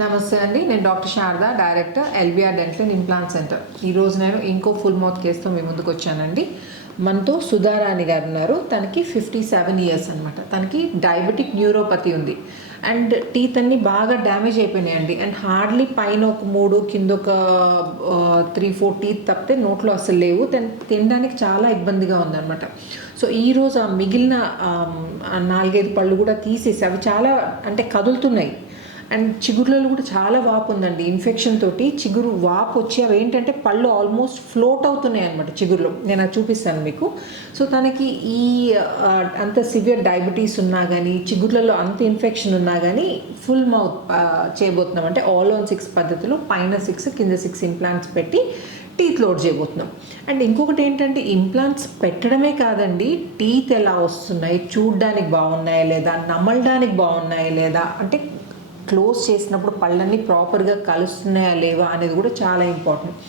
నమస్తే అండి నేను doctor Sharada director LBR dental and implant centre. ఈరోజు నేను ఇంకో ఫుల్ మౌత్ కేసుతో మీ ముందుకు వచ్చానండి. మనతో సుధారాణి గారు ఉన్నారు. తనకి ఫిఫ్టీ సెవెన్ ఇయర్స్ అనమాట తనకి డయాబెటిక్ న్యూరోపతి ఉంది. అండ్ టీత్ అన్ని బాగా డ్యామేజ్ అయిపోయినాయండి. అండ్ హార్డ్లీ పైన ఒక మూడు కింద ఒక త్రీ ఫోర్ టీత్ తప్పితే నోట్లో అసలు లేవు. తను తినడానికి చాలా ఇబ్బందిగా ఉందన్నమాట. సో ఈరోజు ఆ మిగిలిన నాలుగైదు పళ్ళు కూడా తీసేసి అవి చాలా అంటే కదులుతున్నాయి. అండ్ చిగుర్లలో కూడా చాలా వాపు ఉందండి ఇన్ఫెక్షన్ తోటి. చిగురు వాపు వచ్చి అవి ఏంటంటే పళ్ళు ఆల్మోస్ట్ ఫ్లోట్ అవుతున్నాయి అనమాట చిగురులో. నేను అది చూపిస్తాను మీకు. సో తనకి ఈ అంత సివియర్ డయాబెటీస్ ఉన్నా కానీ చిగుర్లలో అంత ఇన్ఫెక్షన్ ఉన్నా కానీ ఫుల్ మౌత్ చేయబోతున్నాం. అంటే ఆల్ ఆన్ సిక్స్ పద్ధతిలో పైన సిక్స్ కింద సిక్స్ ఇంప్లాంట్స్ పెట్టి టీత్ లోడ్ చేయబోతున్నాం. అండ్ ఇంకొకటి ఏంటంటే ఇంప్లాంట్స్ పెట్టడమే కాదండి టీత్ ఎలా వస్తున్నాయి చూడడానికి బాగున్నాయా లేదా నమలడానికి బాగున్నాయా లేదా అంటే క్లోజ్ చేసినప్పుడు పళ్ళన్నీ ప్రాపర్గా కలుస్తున్నాయా లేవా అనేది కూడా చాలా ఇంపార్టెంట్.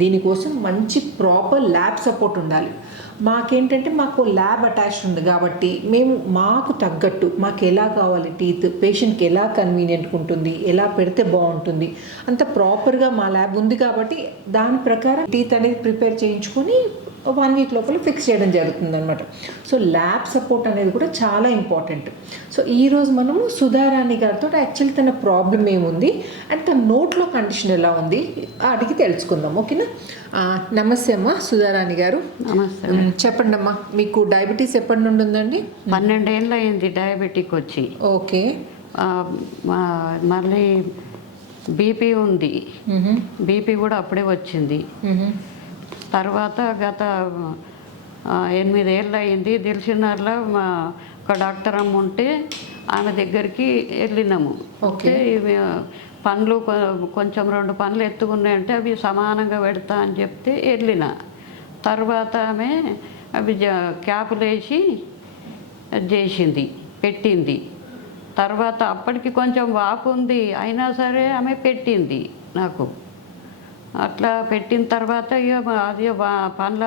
దీనికోసం మంచి ప్రాపర్ ల్యాబ్ సపోర్ట్ ఉండాలి. మాకేంటంటే మాకు ల్యాబ్ అటాచ్ ఉంది కాబట్టి మేము మాకు తగ్గట్టు మాకు ఎలా కావాలి టీత్ పేషెంట్కి ఎలా కన్వీనియంట్గా ఉంటుంది ఎలా పెడితే బాగుంటుంది అంత ప్రాపర్గా మా ల్యాబ్ ఉంది కాబట్టి దాని ప్రకారం టీత్ అనేది ప్రిపేర్ చేయించుకొని వన్ వీక్ లోపల ఫిక్స్ చేయడం జరుగుతుంది అనమాట సో ల్యాబ్ సపోర్ట్ అనేది కూడా చాలా ఇంపార్టెంట్. సో ఈరోజు మనము సుధారాణి గారితో యాక్చువల్లీ తన ప్రాబ్లం ఏముంది అండ్ తన నోట్లో కండిషన్ ఎలా ఉంది అడిగి తెలుసుకుందాం. ఓకేనా నమస్తే అమ్మా సుధారాణి గారు. చెప్పండి అమ్మా మీకు డయాబెటీస్ ఎప్పటి నుండి ఉందండి? పన్నెండేళ్ళు అయింది డయాబెటిక్ వచ్చి. ఓకే. మళ్ళీ బీపీ ఉంది. బీపీ కూడా అప్పుడే వచ్చింది. తర్వాత గత ఎనిమిదేళ్ళు అయింది దిల్సినార్లో మా ఒక డాక్టర్ అమ్మ ఉంటే ఆమె దగ్గరికి వెళ్ళినాము. ఓకే. ఇవి పండ్లు కొంచెం రెండు పండ్లు ఎత్తుకున్నాయంటే అవి సమానంగా పెడతా అని చెప్తే వెళ్ళిన. తర్వాత ఆమె అవి క్యాపులు వేసి చేసింది పెట్టింది. తర్వాత అప్పటికి కొంచెం వాపు ఉంది. అయినా సరే ఆమె పెట్టింది నాకు. అట్లా పెట్టిన తర్వాత ఇక అది పండ్ల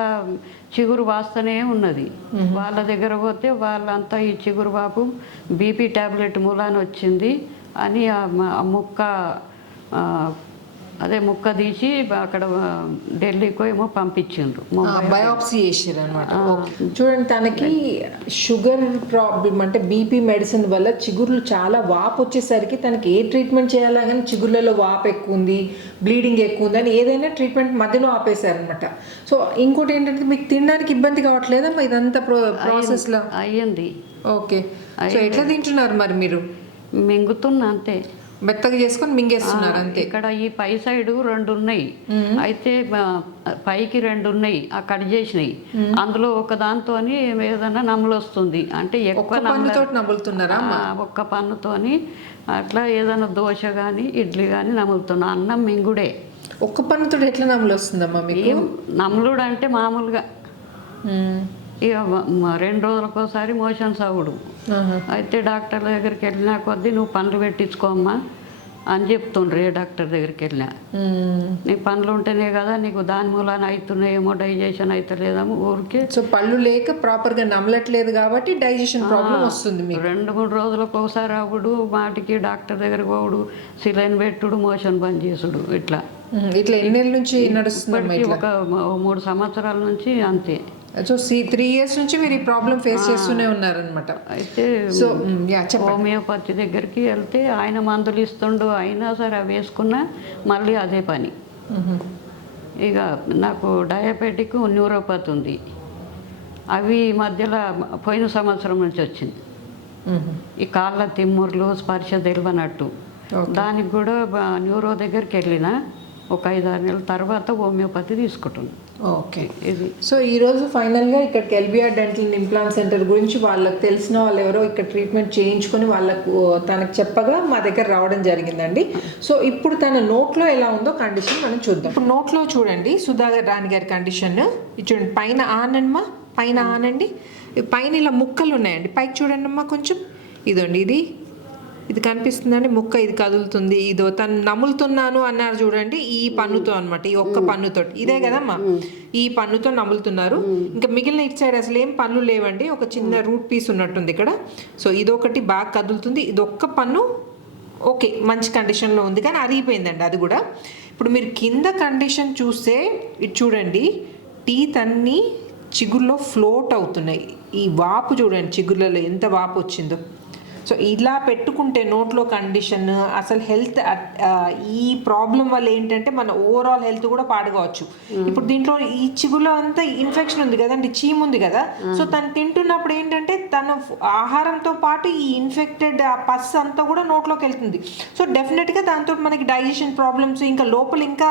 చిగురు వాస్తనే ఉన్నది. వాళ్ళ దగ్గర పోతే వాళ్ళంతా ఈ చిగురు బాపు బీపీ ట్యాబ్లెట్ మూలాన వచ్చింది అని ఆ ముక్క అదే ముక్క తీసి అక్కడ ఢిల్లీకో ఏమో పంపించిండ్రు. బయోప్సీ చేసారు అనమాట చూడండి తనకి షుగర్ ప్రాబ్లం అంటే బీపీ మెడిసిన్ వల్ల చిగుర్లు చాలా వాపు వచ్చేసరికి తనకి ఏ ట్రీట్మెంట్ చేయాలా కానీ చిగుర్లలో వాపు ఎక్కువ ఉంది బ్లీడింగ్ ఎక్కువ ఉంది అని ఏదైనా ట్రీట్మెంట్ మధ్యలో ఆపేశారనమాట సో ఇంకోటి ఏంటంటే మీకు తినడానికి ఇబ్బంది కావట్లేదా ఇదంతా ప్రో ప్రాసెస్లో? అయ్యింది. ఓకే. సో ఎట్లా తింటున్నారు మరి మీరు? మింగుతున్నా అంతే. మెత్తగా చేసుకొని మింగేస్తున్నారు అంతే. ఇక్కడ ఈ పై సైడ్ రెండు ఉన్నాయి అయితే పైకి రెండు ఉన్నాయి ఆ కట్ చేసినాయి. అందులో ఒక దాంతో ఏదైనా నమ్ములు వస్తుంది అంటే ఎక్కువ ఒక్క పన్నుతో నములుతున్నారా ఆ, ఒక్క పన్నుతోని అట్లా ఏదైనా దోశ కానీ ఇడ్లీ కానీ నములుతున్నా. అన్నం మింగుడే. ఒక్క పన్నుతో ఎట్లా నములు వస్తుందమ్మా మీకు నమ్ములుడు అంటే మామూలుగా. మ్మ్. ఇక రెండు రోజులకోసారి మోషన్స్ అవుడు. అయితే డాక్టర్ దగ్గరికి వెళ్ళినా కొద్దీ నువ్వు పనులు పెట్టించుకోమ్మా అని చెప్తుండ్రు ఏ డాక్టర్ దగ్గరికి వెళ్ళినా. నీకు పనులు ఉంటేనే కదా నీకు దాని మూలాన అవుతున్నాయేమో డైజెషన్ అవుతలేదేమో ఊరికే. సో పళ్ళు లేక ప్రాపర్గా నమలట్లేదు కాబట్టి డైజెషన్ ప్రాబ్లం వస్తుంది రెండు మూడు రోజులకు ఒకసారి అవుడు మాటికి డాక్టర్ దగ్గరికి పోవుడు సిలైన్ పెట్టుడు మోషన్ బంద్ చేసుడు ఇట్లా. ఇట్లా ఎన్నేళ్ళ నుంచి ఇట్లా? ఒక మూడు సంవత్సరాల నుంచి అంతే. సో త్రీ ఇయర్స్ నుంచి మీరు ఈ ప్రాబ్లం ఫేస్ చేస్తూనే ఉన్నారనమాట అయితే సో చెప్పండి. హోమియోపతి దగ్గరికి వెళ్తే ఆయన మందులు ఇస్తుండు అయినా సరే అవి వేసుకున్నా మళ్ళీ అదే పని. మ్మ్. ఇక నాకు డయాబెటిక్ న్యూరోపతి ఉంది. అవి మధ్యలో పోయిన సంవత్సరం నుంచి వచ్చింది. మ్మ్. ఈ కాళ్ళ తిమ్ముర్లు స్పర్శ తెలియనట్టు. Okay. దానికి కూడా న్యూరో దగ్గరికి వెళ్ళిన ఒక ఐదు ఆరు నెలల తర్వాత హోమియోపతి తీసుకుంటుంది. ఓకే. ఇది. సో ఈరోజు ఫైనల్గా ఇక్కడికి ఎల్బిఆర్ డెంటల్ ఇంప్లాంట్ సెంటర్ గురించి వాళ్ళకి తెలిసిన వాళ్ళు ఎవరో ఇక్కడ ట్రీట్మెంట్ చేయించుకొని వాళ్ళకు తనకు చెప్పగా మా దగ్గర రావడం జరిగిందండి. సో ఇప్పుడు తన నోట్లో ఎలా ఉందో కండిషన్ మనం చూద్దాం. ఇప్పుడు నోట్లో చూడండి సుధాకర్ రాణి గారి కండిషన్. ఇది చూడండి పైన ఆనమ్మా పైన ఆనండి పైన ఇలా ముక్కలు ఉన్నాయండి. పైకి చూడండి అమ్మా కొంచెం. ఇదండి ఇది. ఇది కనిపిస్తుందండి ముక్క ఇది కదులుతుంది ఇదో తను నములుతున్నాను అన్నారు చూడండి ఈ పన్నుతో అన్నమాట ఈ ఒక్క పన్నుతో ఇదే కదమ్మా ఈ పన్నుతో నములుతున్నారు. ఇంకా మిగిలిన ఇటు సైడ్ అసలు ఏం పన్ను లేవండి ఒక చిన్న రూట్ పీస్ ఉన్నట్టుంది ఇక్కడ. సో ఇదొకటి బాగా కదులుతుంది ఇది ఒక్క పన్ను ఓకే మంచి కండిషన్లో ఉంది కానీ అరిగిపోయిందండి అది కూడా. ఇప్పుడు మీరు కింద కండిషన్ చూస్తే ఇది చూడండి టీత్ అన్నీ చిగుల్లో ఫ్లోట్ అవుతున్నాయి. ఈ వాపు చూడండి చిగుర్లలో ఎంత వాపు వచ్చిందో. సో ఇలా పెట్టుకుంటే నోట్లో కండిషన్ అసలు హెల్త్ ఈ ప్రాబ్లం వల్ల ఏంటంటే మన ఓవరాల్ హెల్త్ కూడా పాడుకోవచ్చు. ఇప్పుడు దీంట్లో ఈ చిగులో అంతా ఇన్ఫెక్షన్ ఉంది కదండి చీమ్ ఉంది కదా. సో తను తింటున్నప్పుడు ఏంటంటే తన ఆహారంతో పాటు ఈ ఇన్ఫెక్టెడ్ పస్ అంతా కూడా నోట్లోకి వెళ్తుంది. సో డెఫినెట్గా దాంతో మనకి డైజెషన్ ప్రాబ్లమ్స్ ఇంకా లోపల ఇంకా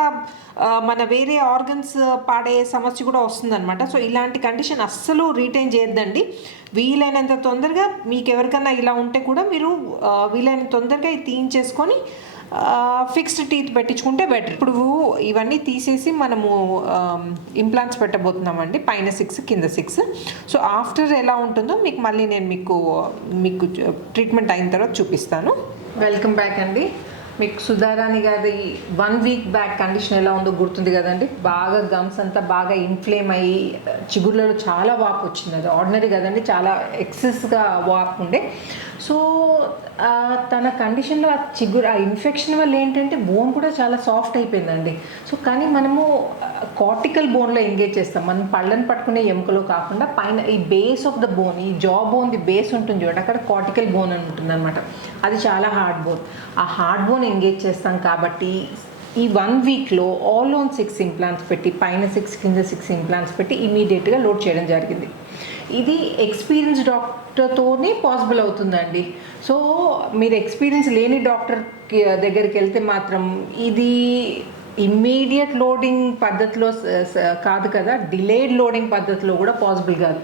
మన వేరే ఆర్గన్స్ పాడే సమస్య కూడా వస్తుందన్నమాట. సో ఇలాంటి కండిషన్ అస్సలు రీటైన్ చేయొద్దండి. వీలైనంత తొందరగా మీకు ఎవరికన్నా ఇలా ఉంటే కూడా మీరు వీలైనంత తొందరగా ఇది తీయించేసుకొని ఫిక్స్డ్ టీత్ పెట్టించుకుంటే బెటర్. ఇప్పుడు ఇవన్నీ తీసేసి మనము ఇంప్లాంట్స్ పెట్టబోతున్నామండి పైన సిక్స్ కింద సిక్స్. సో ఆఫ్టర్ ఎలా ఉంటుందో మీకు మళ్ళీ నేను మీకు మీకు ట్రీట్మెంట్ అయిన తర్వాత చూపిస్తాను. వెల్కమ్ బ్యాక్ అండి. మీకు సుధారాణి గారి వన్ వీక్ బ్యాక్ కండిషన్ ఎలా ఉందో గుర్తుంది కదండి. బాగా గమ్స్ అంతా బాగా ఇన్ఫ్లేమ్ అయ్యి చిగుర్లలో చాలా వాపు వచ్చింది. అది ఆర్డినరీ కదండి చాలా ఎక్సెస్గా వాపు ఉండే. సో తన కండిషన్లో ఆ చిగురు ఆ ఇన్ఫెక్షన్ వల్ల ఏంటంటే బోన్ కూడా చాలా సాఫ్ట్ అయిపోయిందండి. సో కానీ మనము కార్టికల్ బోన్లో ఎంగేజ్ చేస్తాం. మనం పళ్ళని పట్టుకునే ఎముకలో కాకుండా పైన ఈ బేస్ ఆఫ్ ద బోన్ ఈ జా బోన్ ది బేస్ ఉంటుంది చూడండి. అక్కడ కార్టికల్ బోన్ అని ఉంటుంది అనమాట అది చాలా హార్డ్ బోన్ ఆ హార్డ్ బోన్ ఎంగేజ్ చేస్తాం కాబట్టి ఈ వన్ వీక్లో ఆల్ ఓన్ సిక్స్ ఇంప్లాంట్స్ పెట్టి పైన సిక్స్ కింద సిక్స్ ఇంప్లాంట్స్ పెట్టి ఇమీడియట్గా లోడ్ చేయడం జరిగింది. ఇది ఎక్స్పీరియన్స్ డాక్టర్తోనే పాసిబుల్ అవుతుందండి. సో మీరు ఎక్స్పీరియన్స్ లేని డాక్టర్ దగ్గరికి వెళ్తే మాత్రం ఇది ఇమ్మీడియట్ లోడింగ్ పద్ధతిలో కాదు కదా డిలేడ్ లోడింగ్ పద్ధతిలో కూడా పాసిబుల్ కాదు.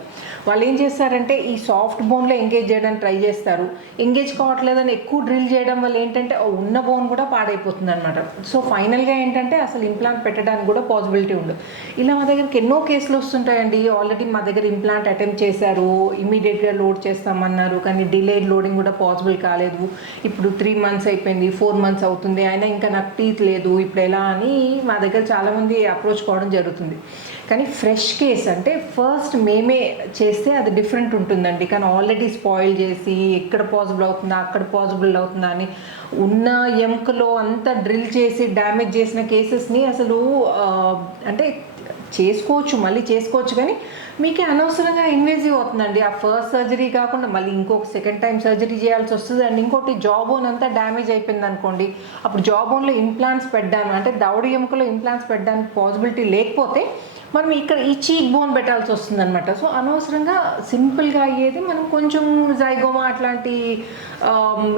వాళ్ళు ఏం చేస్తారంటే ఈ సాఫ్ట్ బోన్లో ఎంగేజ్ చేయడానికి ట్రై చేస్తారు. ఎంగేజ్ కావట్లేదని ఎక్కువ డ్రిల్ చేయడం వల్ల ఏంటంటే ఉన్న బోన్ కూడా పాడైపోతుంది అనమాట సో ఫైనల్గా ఏంటంటే అసలు ఇంప్లాంట్ పెట్టడానికి కూడా పాసిబిలిటీ ఉండదు. ఇలా మా దగ్గరికి ఎన్నో కేసులు వస్తుంటాయండి. ఆల్రెడీ మా దగ్గర ఇంప్లాంట్ అటెంప్ట్ చేశారు ఇమీడియట్గా లోడ్ చేస్తామన్నారు కానీ డిలేడ్ లోడింగ్ కూడా పాసిబుల్ కాలేదు. ఇప్పుడు త్రీ మంత్స్ అయిపోయింది ఫోర్ మంత్స్ అవుతుంది అయినా ఇంకా నాకు టీత్ లేదు ఇప్పుడు ఎలా అని మా దగ్గర చాలామంది అప్రోచ్ కావడం జరుగుతుంది. కానీ ఫ్రెష్ కేస్ అంటే ఫస్ట్ మేమే చేస్తే అది డిఫరెంట్ ఉంటుందండి. కానీ ఆల్రెడీ స్పాయిల్ చేసి ఎక్కడ పాసిబుల్ అవుతుందా అక్కడ పాసిబుల్ అవుతుందా అని ఉన్న ఎముకలో అంతా డ్రిల్ చేసి డ్యామేజ్ చేసిన కేసెస్ని అసలు అంటే చేసుకోవచ్చు మళ్ళీ చేసుకోవచ్చు కానీ మీకే అనవసరంగా ఇన్వేజివ్ అవుతుందండి. ఆ ఫస్ట్ సర్జరీ కాకుండా మళ్ళీ ఇంకొక సెకండ్ టైం సర్జరీ చేయాల్సి వస్తుంది అండ్ ఇంకోటి జాబ్ ఓన్ అంతా డ్యామేజ్ అయిపోయింది అనుకోండి. అప్పుడు జాబ్ ఓన్లో ఇంప్లాంట్స్ పెట్టాను. అంటే దౌడి ఎముకలో ఇంప్లాంట్స్ పెట్టడానికి పాసిబిలిటీ లేకపోతే మనం ఇక్కడ ఈ చీక్ బోన్ పెట్టాల్సి వస్తుంది అనమాట సో అనవసరంగా సింపుల్గా అయ్యేది మనం కొంచెం జైగోమా అట్లాంటి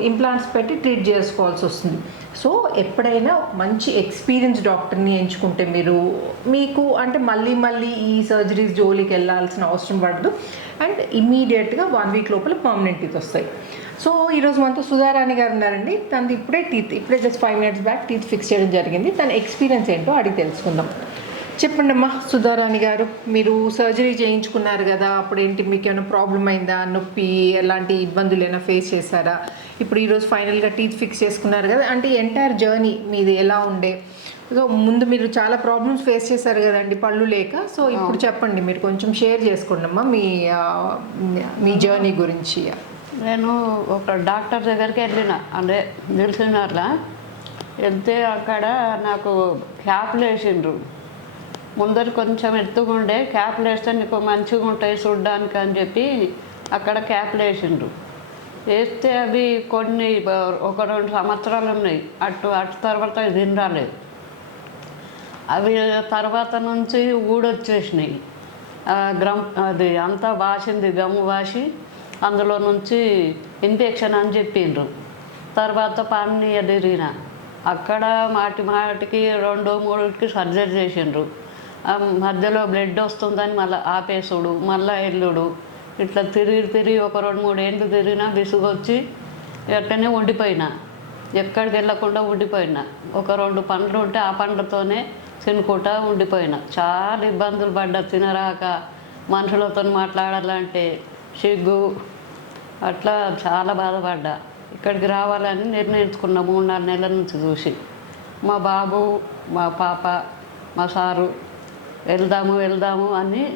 ఇంప్లాంట్స్ పెట్టి ట్రీట్ చేసుకోవాల్సి వస్తుంది. సో ఎప్పుడైనా మంచి ఎక్స్పీరియన్స్ డాక్టర్ని ఎంచుకుంటే మీరు మీకు అంటే మళ్ళీ మళ్ళీ ఈ సర్జరీస్ జోలికి వెళ్ళాల్సిన అవసరం పడదు. అండ్ ఇమీడియట్గా వన్ వీక్ లోపల పర్మనెంట్ టీత్ వస్తాయి. సో ఈరోజు మనతో సుధారాణి గారు ఉన్నారండి. తనది ఇప్పుడే టీత్ ఇప్పుడే just five minutes back teeth fix చేయడం జరిగింది. తన ఎక్స్పీరియన్స్ ఏంటో అడిగి తెలుసుకుందాం. చెప్పండి అమ్మా సుధారాణి గారు మీరు సర్జరీ చేయించుకున్నారు కదా అప్పుడు ఏంటి మీకు ఏమైనా ప్రాబ్లం అయిందా? నొప్పి ఎలాంటి ఇబ్బందులు ఏమైనా ఫేస్ చేశారా? ఇప్పుడు ఈరోజు ఫైనల్గా టీత్ ఫిక్స్ చేసుకున్నారు కదా. అంటే ఎంటైర్ జర్నీ మీది ఎలా ఉండే? సో ముందు మీరు చాలా ప్రాబ్లమ్స్ ఫేస్ చేశారు కదండి పళ్ళు లేక. సో ఇప్పుడు చెప్పండి మీరు కొంచెం షేర్ చేసుకోండి అమ్మా మీ మీ జర్నీ గురించి. నేను ఒక డాక్టర్ దగ్గరికి వెళ్ళిన అంటే తెలిసినారులా వెళ్తే అక్కడ నాకు క్యాప్లు వేసిండ్రు ముందర కొంచెం ఎత్తుకుండే క్యాప్లు వేస్తే నీకు మంచిగా ఉంటాయి చూడ్డానికి అని చెప్పి అక్కడ క్యాప్లు వేసిండ్రు వేస్తే అవి కొన్ని ఒక రెండు సంవత్సరాలు ఉన్నాయి. అటు అటు తర్వాత ఇది రాలేదు. అవి తర్వాత నుంచి ఊడొచ్చేసినాయి. గ్రమ్ అది అంతా వాసింది గమ్ము వాసి అందులో నుంచి ఇన్ఫెక్షన్ అని చెప్పిండ్రు. తర్వాత పన్ని ఎదిరిన. అక్కడ మాటి మాటికి రెండు మూడుకి సర్జరీ చేసిండ్రు. మధ్యలో బ్లడ్ వస్తుందని మళ్ళీ ఆపేసుడు మళ్ళీ ఎల్లుడు ఇట్లా తిరిగి తిరిగి ఒక రెండు మూడు ఏళ్ళు తిరిగినా విసుగొచ్చి ఎట్టనే ఉండిపోయినా. ఎక్కడికి వెళ్ళకుండా ఉండిపోయినా. ఒక రెండు పండ్లు ఉంటే ఆ పండ్లతోనే తినుకుంటా ఉండిపోయినా. చాలా ఇబ్బందులు పడ్డా తినరాక. మనుషులతో మాట్లాడాలంటే సిగ్గు. అట్లా చాలా బాధపడ్డా. ఇక్కడికి రావాలని నిర్ణయించుకున్నా మూడు నాలుగు నెలల నుంచి చూసి. మా బాబు మా పాప మా సారు వెళ్దాము వెళ్దాము అని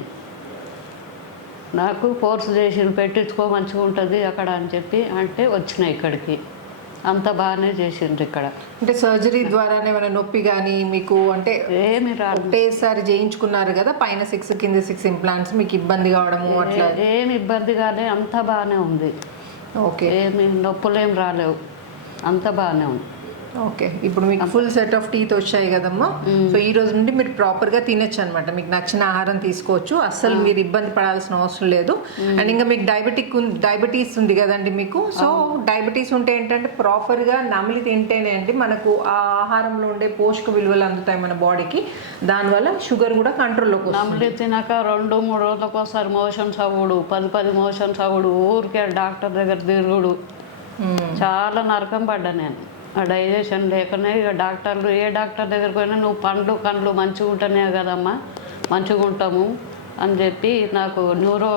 నాకు ఫోర్స్ చేసి పెట్టించుకో మంచిగా ఉంటుంది అక్కడ అని చెప్పి అంటే వచ్చిన ఇక్కడికి. అంత బాగానే చేసిండ్రు ఇక్కడ. అంటే సర్జరీ ద్వారానే ఏమైనా నొప్పి కానీ మీకు అంటే ఏమి రాదు. ఒకటేసారి చేయించుకున్నారు కదా పైన సిక్స్ కింద సిక్స్ ఇంప్లాంట్స్ మీకు ఇబ్బంది కావడము అట్లా? ఏమి ఇబ్బంది కాలే అంత బాగానే ఉంది. ఓకే. ఏమి నొప్పులేం రాలేవు. అంత బాగానే ఉంది. ఓకే. ఇప్పుడు మీకు ఫుల్ సెట్ ఆఫ్ టీత్ వచ్చాయి కదమ్మా. సో ఈ రోజు నుండి మీరు ప్రాపర్గా తినొచ్చు అనమాట మీకు నచ్చిన ఆహారం తీసుకోవచ్చు. అస్సలు మీరు ఇబ్బంది పడాల్సిన అవసరం లేదు. అండ్ ఇంకా మీకు డయాబెటిక్ డయాబెటీస్ ఉంది కదండి మీకు. సో డయాబెటీస్ ఉంటే ఏంటంటే ప్రాపర్గా నమిలి తింటేనే అండి మనకు ఆ ఆహారంలో ఉండే పోషక విలువలు అందుతాయి మన బాడీకి. దానివల్ల షుగర్ కూడా కంట్రోల్లోకి వస్తుంది. నమ్మిలి తినాక రెండు మూడు రోజులకు ఒకసారి మోషన్స్ అవ్వడు పది పది మోషన్స్ అవ్వడు ఊరికే డాక్టర్ దగ్గర తిరుగుడు. చాలా నరకం పడ్డా నేను. డైజెషన్ లేకనే ఇక డాక్టర్లు ఏ డాక్టర్ దగ్గరికి పోయినా నువ్వు పండ్లు కండ్లు మంచిగా ఉంటేనే కదమ్మా మంచిగా ఉంటాము అని చెప్పి నాకు న్యూరో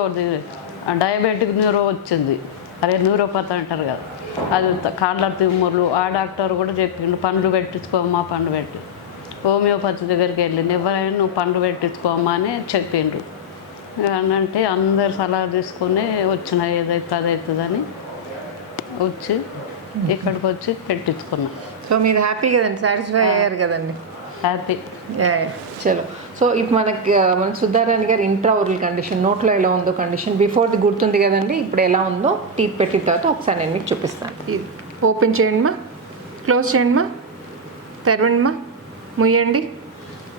డయాబెటిక్ న్యూరో వచ్చింది. అదే న్యూరోపతి అంటారు కదా అది కాళ్ళ తిమ్ముర్లు ఆ డాక్టర్ కూడా చెప్పిండు పండ్లు పెట్టించుకోమ్మా పండు పెట్టి. హోమియోపతి దగ్గరికి వెళ్ళింది ఎవరైనా నువ్వు పండు పెట్టించుకోమ్మా అని చెప్పిండ్రు అని అంటే అందరు సలహా తీసుకుని వచ్చిన ఏదైతే అదవుతుందని వచ్చి ఇక్కడికి వచ్చి పెట్టించుకున్నా. సో మీరు హ్యాపీ కదండి? సాటిస్ఫై అయ్యారు కదండి? హ్యాపీ. చలో. సో ఇప్పుడు మనకి మన సుధారాణి గారి ఇంట్రా ఓరల్ కండిషన్ నోట్లో ఎలా ఉందో కండిషన్ బిఫోర్ది గుర్తుంది కదండి ఇప్పుడు ఎలా ఉందో టీత్ పెట్టిన తర్వాత ఒకసారి నేను మీకు చూపిస్తాను. ఇది. ఓపెన్ చేయండి మా. క్లోజ్ చేయండి మా. తెరవండి మా. ముయ్యండి.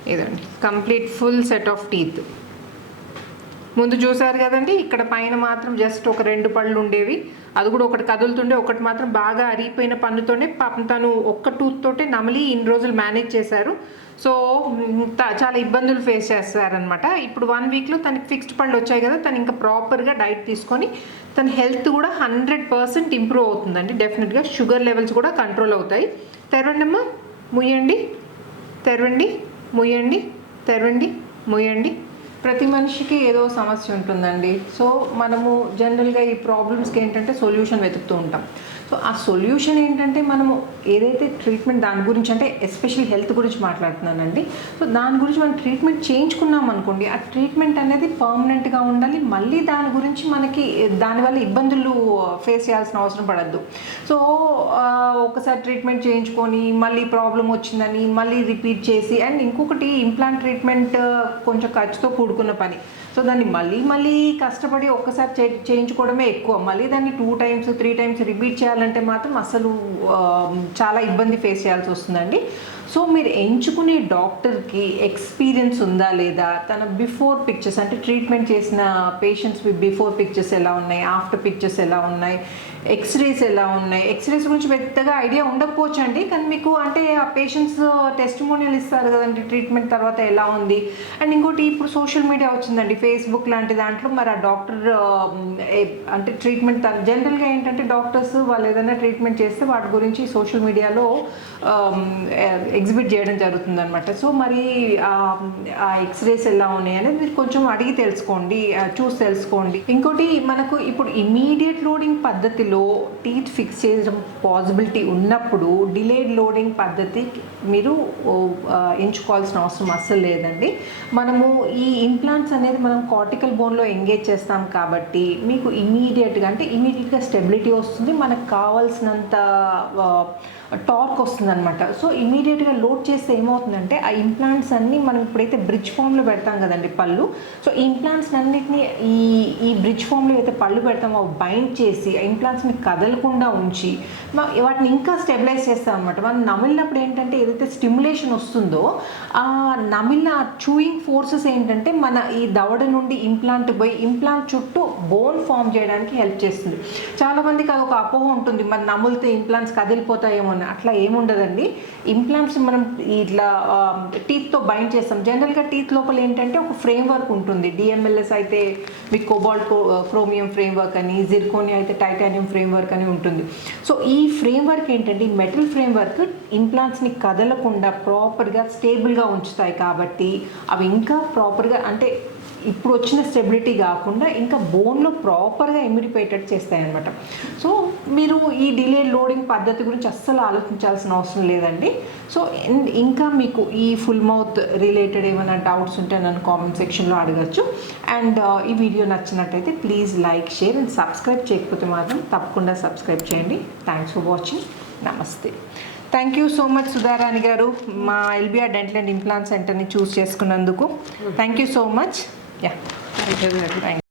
ఇదండి. Complete full set of teeth ముందు చూసారు కదండి ఇక్కడ పైన మాత్రం జస్ట్ ఒక రెండు పళ్ళు ఉండేవి. అది కూడా ఒకటి కదులుతుండే ఒకటి మాత్రం బాగా అరిగిపోయిన పన్నుతోనే పాపం తను ఒక్క టూత్ తోటే నమిలి ఇన్ని రోజులు మేనేజ్ చేశారు. సో చాలా ఇబ్బందులు ఫేస్ చేస్తారనమాట ఇప్పుడు వన్ వీక్లో తనకి ఫిక్స్డ్ పళ్ళు వచ్చాయి కదా తను ఇంకా ప్రాపర్గా డైట్ తీసుకొని తన హెల్త్ కూడా హండ్రెడ్ పర్సెంట్ ఇంప్రూవ్ అవుతుందండి. డెఫినెట్గా షుగర్ లెవెల్స్ కూడా కంట్రోల్ అవుతాయి. తెరవండి అమ్మా ముయ్యండి. తెరవండి ముయ్యండి. తెరవండి ముయ్యండి. ప్రతి మనిషికి ఏదో సమస్య ఉంటుందండి. సో మనము జనరల్గా ఈ ప్రాబ్లమ్స్కి ఏంటంటే సొల్యూషన్ వెతుకుతూ ఉంటాం. సో ఆ సొల్యూషన్ ఏంటంటే మనము ఏదైతే ట్రీట్మెంట్ దాని గురించి అంటే ఎస్పెషల్ హెల్త్ గురించి మాట్లాడుతున్నానండి. సో దాని గురించి మనం ట్రీట్మెంట్ చేయించుకున్నాం అనుకోండి ఆ ట్రీట్మెంట్ అనేది పర్మనెంట్గా ఉండాలి. మళ్ళీ దాని గురించి మనకి దానివల్ల ఇబ్బందులు ఫేస్ చేయాల్సిన అవసరం పడద్దు. సో ఒకసారి ట్రీట్మెంట్ చేయించుకొని మళ్ళీ ప్రాబ్లం వచ్చిందని మళ్ళీ రిపీట్ చేసి అండ్ ఇంకొకటి ఇంప్లాంట్ ట్రీట్మెంట్ కొంచెం ఖర్చుతో కూడుకున్న పని. సో దాన్ని మళ్ళీ మళ్ళీ కష్టపడి ఒక్కసారి చే చేయించుకోవడమే ఎక్కువ. మళ్ళీ దాన్ని two times three times repeat చేయాలంటే మాత్రం అసలు చాలా ఇబ్బంది ఫేస్ చేయాల్సి వస్తుందండి. సో మీరు ఎంచుకునే డాక్టర్కి ఎక్స్పీరియన్స్ ఉందా లేదా? తన బిఫోర్ పిక్చర్స్ అంటే ట్రీట్మెంట్ చేసిన పేషెంట్స్ బిఫోర్ పిక్చర్స్ ఎలా ఉన్నాయి? ఆఫ్టర్ పిక్చర్స్ ఎలా ఉన్నాయి? ఎక్స్రేస్ ఎలా ఉన్నాయి? ఎక్స్రేస్ గురించి పెద్దగా ఐడియా ఉండకపోవచ్చు అండి కానీ మీకు అంటే ఆ పేషెంట్స్ టెస్టిమోనియల్ ఇస్తారు కదండి ట్రీట్మెంట్ తర్వాత ఎలా ఉంది? అండ్ ఇంకోటి ఇప్పుడు సోషల్ మీడియా వచ్చిందండి. ఫేస్బుక్ లాంటి దాంట్లో మరి ఆ డాక్టర్ అంటే ట్రీట్మెంట్ జనరల్గా ఏంటంటే డాక్టర్స్ వాళ్ళు ఏదైనా ట్రీట్మెంట్ చేస్తే వాటి గురించి సోషల్ మీడియాలో ఎగ్జిబిట్ చేయడం జరుగుతుంది అనమాట సో మరి ఆ- ఎక్స్రేస్ ఎలా ఉన్నాయి అనేది మీరు కొంచెం అడిగి తెలుసుకోండి చూసి తెలుసుకోండి. ఇంకోటి మనకు ఇప్పుడు ఇమీడియట్ లోడింగ్ పద్ధతిలో టీత్ ఫిక్స్ చేయడం పాసిబిలిటీ ఉన్నప్పుడు డిలేడ్ లోడింగ్ పద్ధతి మీరు ఎంచుకోవాల్సిన అవసరం అస్సలు లేదండి. మనము ఈ ఇంప్లాంట్స్ అనేది మనం కార్టికల్ బోన్లో ఎంగేజ్ చేస్తాం కాబట్టి మీకు ఇమీడియట్గా అంటే ఇమీడియట్గా స్టెబిలిటీ వస్తుంది. మనకు కావాల్సినంత టార్క్ వస్తుంది అనమాట సో ఇమీడియట్గా లోడ్ చేస్తే ఏమవుతుందంటే ఆ ఇంప్లాంట్స్ అన్నీ మనం ఇప్పుడైతే బ్రిడ్జ్ ఫామ్లో పెడతాం కదండి పళ్ళు. సో ఇంప్లాంట్స్ అన్నిటిని ఈ ఈ బ్రిడ్జ్ ఫామ్లో అయితే పళ్ళు పెడతామో బైండ్ చేసి ఆ ఇంప్లాంట్స్ని కదలకుండా ఉంచి వాటిని ఇంకా స్టెబిలైజ్ చేస్తాం అనమాట మనం నమిలినప్పుడు ఏంటంటే ఏదైతే స్టిమ్యులేషన్ వస్తుందో ఆ నమిలిన చూయింగ్ ఫోర్సెస్ ఏంటంటే మన ఈ దవడ నుండి ఇంప్లాంట్ పోయి ఇంప్లాంట్ చుట్టూ బోన్ ఫామ్ చేయడానికి హెల్ప్ చేస్తుంది. చాలామందికి అది ఒక అపోహ ఉంటుంది. మరి నములితే ఇంప్లాంట్స్ కదిలిపోతాయేమో అని అట్లా ఏముండదండి. ఇంప్లాంట్స్ మనం ఇట్లా టీత్తో బైండ్ చేస్తాం. జనరల్గా టీత్ లోపల ఏంటంటే ఒక ఫ్రేమ్ వర్క్ ఉంటుంది డిఎంఎల్ఎస్ అయితే మీకు కోబాల్ట్ క్రోమియం ఫ్రేమ్ వర్క్ అని జిర్కోని అయితే టైటానియం ఫ్రేమ్ వర్క్ అని ఉంటుంది. సో ఈ ఫ్రేమ్ వర్క్ ఏంటంటే ఈ మెటల్ ఫ్రేమ్ వర్క్ ఇంప్లాంట్స్ని కదలకుండా ప్రాపర్గా స్టేబుల్గా ఉంచుతాయి కాబట్టి అవి ఇంకా ప్రాపర్గా అంటే ఇప్పుడు వచ్చిన స్టెబిలిటీ కాకుండా ఇంకా బోన్లో ప్రాపర్గా ఇమిడిపోయేటట్టు చేస్తాయన్నమాట. సో మీరు ఈ డిలే లోడింగ్ పద్ధతి గురించి అస్సలు ఆలోచించాల్సిన అవసరం లేదండి. సో ఇంకా మీకు ఈ ఫుల్ మౌత్ రిలేటెడ్ ఏమైనా డౌట్స్ ఉంటే నన్ను కామెంట్ సెక్షన్లో అడగచ్చు. అండ్ uh, ఈ వీడియో నచ్చినట్టయితే please like share and subscribe చేయకపోతే మాత్రం తప్పకుండా సబ్స్క్రైబ్ చేయండి. థ్యాంక్స్ ఫర్ వాచింగ్ నమస్తే thank you so much Sudharani గారు. మా ఎల్బిఆర్ డెంటల్ అండ్ ఇంప్లాంట్ సెంటర్ని చూస్ చేసుకున్నందుకు. Thank you so much yeah అయితే థ్యాంక్